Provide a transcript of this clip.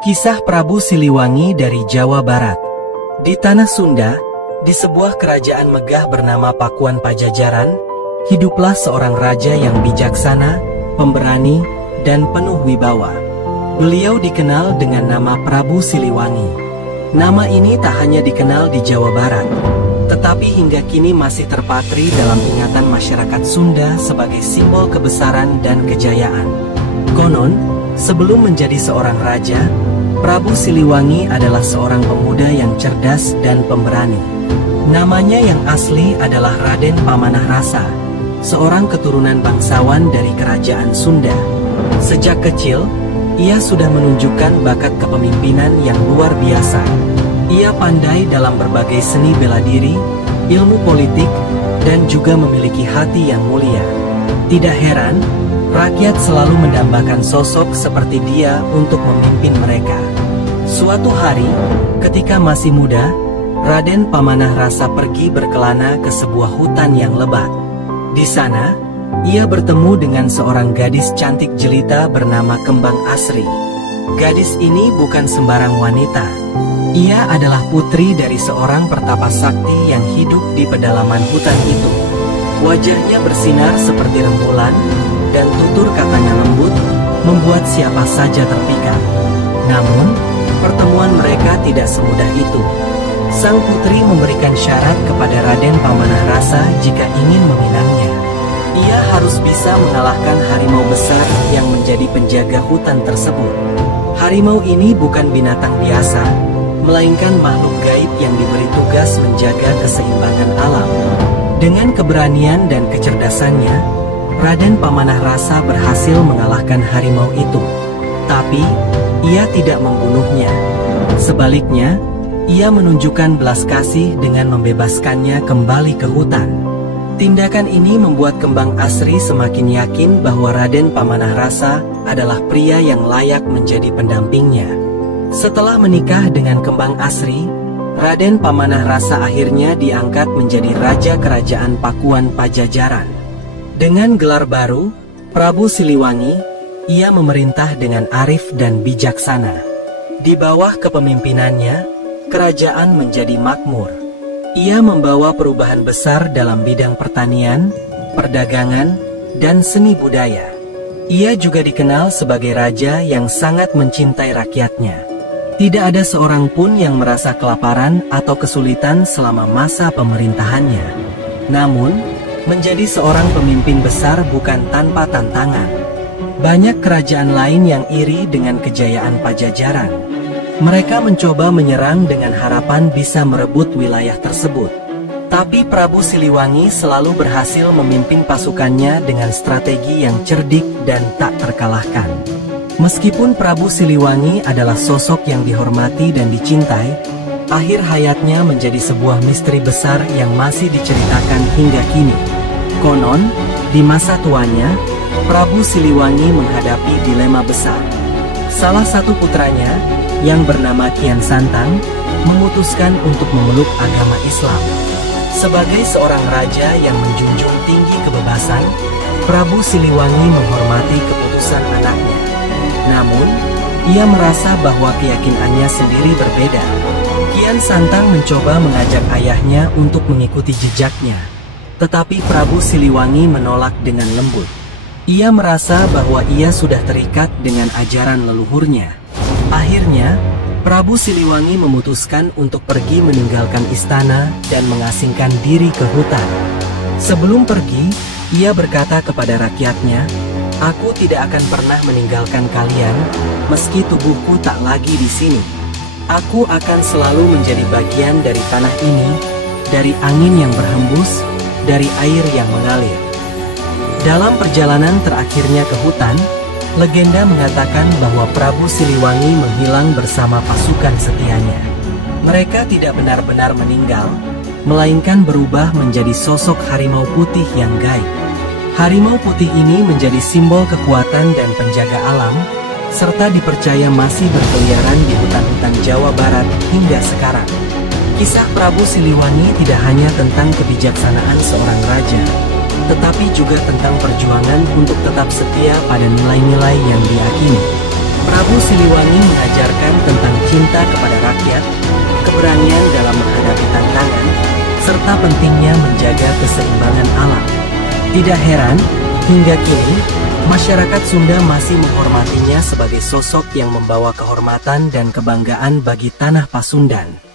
Kisah Prabu Siliwangi dari Jawa Barat. Di tanah Sunda, di sebuah kerajaan megah bernama Pakuan Pajajaran, hiduplah seorang raja yang bijaksana, pemberani, dan penuh wibawa. Beliau dikenal dengan nama Prabu Siliwangi. Nama ini tak hanya dikenal di Jawa Barat, tetapi hingga kini masih terpatri dalam ingatan masyarakat Sunda sebagai simbol kebesaran dan kejayaan. Konon, sebelum menjadi seorang raja, Prabu Siliwangi adalah seorang pemuda yang cerdas dan pemberani. Namanya yang asli adalah Raden Pamanah Rasa, seorang keturunan bangsawan dari kerajaan Sunda. Sejak kecil, ia sudah menunjukkan bakat kepemimpinan yang luar biasa. Ia pandai dalam berbagai seni bela diri, ilmu politik, dan juga memiliki hati yang mulia. Tidak heran, rakyat selalu mendambakan sosok seperti dia untuk memimpin mereka. Suatu hari, ketika masih muda, Raden Pamanah Rasa pergi berkelana ke sebuah hutan yang lebat. Di sana, ia bertemu dengan seorang gadis cantik jelita bernama Kembang Asri. Gadis ini bukan sembarang wanita. Ia adalah putri dari seorang pertapa sakti yang hidup di pedalaman hutan itu. Wajahnya bersinar seperti rembulan, dan tutur katanya lembut, membuat siapa saja terpikat. Namun, pertemuan mereka tidak semudah itu. Sang putri memberikan syarat kepada Raden Pamanah Rasa jika ingin meminangnya. Ia harus bisa mengalahkan harimau besar yang menjadi penjaga hutan tersebut. Harimau ini bukan binatang biasa, melainkan makhluk gaib yang diberi tugas menjaga keseimbangan alam. Dengan keberanian dan kecerdasannya, Raden Pamanah Rasa berhasil mengalahkan harimau itu. Tapi, ia tidak membunuhnya. Sebaliknya, ia menunjukkan belas kasih dengan membebaskannya kembali ke hutan. Tindakan ini membuat Kembang Asri semakin yakin bahwa Raden Pamanah Rasa adalah pria yang layak menjadi pendampingnya. Setelah menikah dengan Kembang Asri, Raden Pamanah Rasa akhirnya diangkat menjadi Raja Kerajaan Pakuan Pajajaran. Dengan gelar baru, Prabu Siliwangi, ia memerintah dengan arif dan bijaksana. Di bawah kepemimpinannya, kerajaan menjadi makmur. Ia membawa perubahan besar dalam bidang pertanian, perdagangan, dan seni budaya. Ia juga dikenal sebagai raja yang sangat mencintai rakyatnya. Tidak ada seorang pun yang merasa kelaparan atau kesulitan selama masa pemerintahannya. Namun, menjadi seorang pemimpin besar bukan tanpa tantangan. Banyak kerajaan lain yang iri dengan kejayaan Pajajaran. Mereka mencoba menyerang dengan harapan bisa merebut wilayah tersebut. Tapi Prabu Siliwangi selalu berhasil memimpin pasukannya dengan strategi yang cerdik dan tak terkalahkan. Meskipun Prabu Siliwangi adalah sosok yang dihormati dan dicintai, akhir hayatnya menjadi sebuah misteri besar yang masih diceritakan hingga kini. Konon, di masa tuanya, Prabu Siliwangi menghadapi dilema besar. Salah satu putranya, yang bernama Kian Santang, memutuskan untuk memeluk agama Islam. Sebagai seorang raja yang menjunjung tinggi kebebasan, Prabu Siliwangi menghormati keputusan anaknya. Namun, ia merasa bahwa keyakinannya sendiri berbeda. Kian Santang mencoba mengajak ayahnya untuk mengikuti jejaknya, tetapi Prabu Siliwangi menolak dengan lembut. Ia merasa bahwa ia sudah terikat dengan ajaran leluhurnya. Akhirnya, Prabu Siliwangi memutuskan untuk pergi meninggalkan istana dan mengasingkan diri ke hutan. Sebelum pergi, ia berkata kepada rakyatnya, "Aku tidak akan pernah meninggalkan kalian, meski tubuhku tak lagi di sini. Aku akan selalu menjadi bagian dari tanah ini, dari angin yang berhembus, dari air yang mengalir." Dalam perjalanan terakhirnya ke hutan, legenda mengatakan bahwa Prabu Siliwangi menghilang bersama pasukan setianya. Mereka tidak benar-benar meninggal, melainkan berubah menjadi sosok harimau putih yang gaib. Harimau putih ini menjadi simbol kekuatan dan penjaga alam, serta dipercaya masih berkeliaran di hutan-hutan Jawa Barat hingga sekarang. Kisah Prabu Siliwangi tidak hanya tentang kebijaksanaan seorang raja, tetapi juga tentang perjuangan untuk tetap setia pada nilai-nilai yang diyakini. Prabu Siliwangi mengajarkan cinta kepada rakyat, keberanian dalam menghadapi tantangan, serta pentingnya menjaga keseimbangan alam. Tidak heran, hingga kini, masyarakat Sunda masih menghormatinya sebagai sosok yang membawa kehormatan dan kebanggaan bagi tanah Pasundan.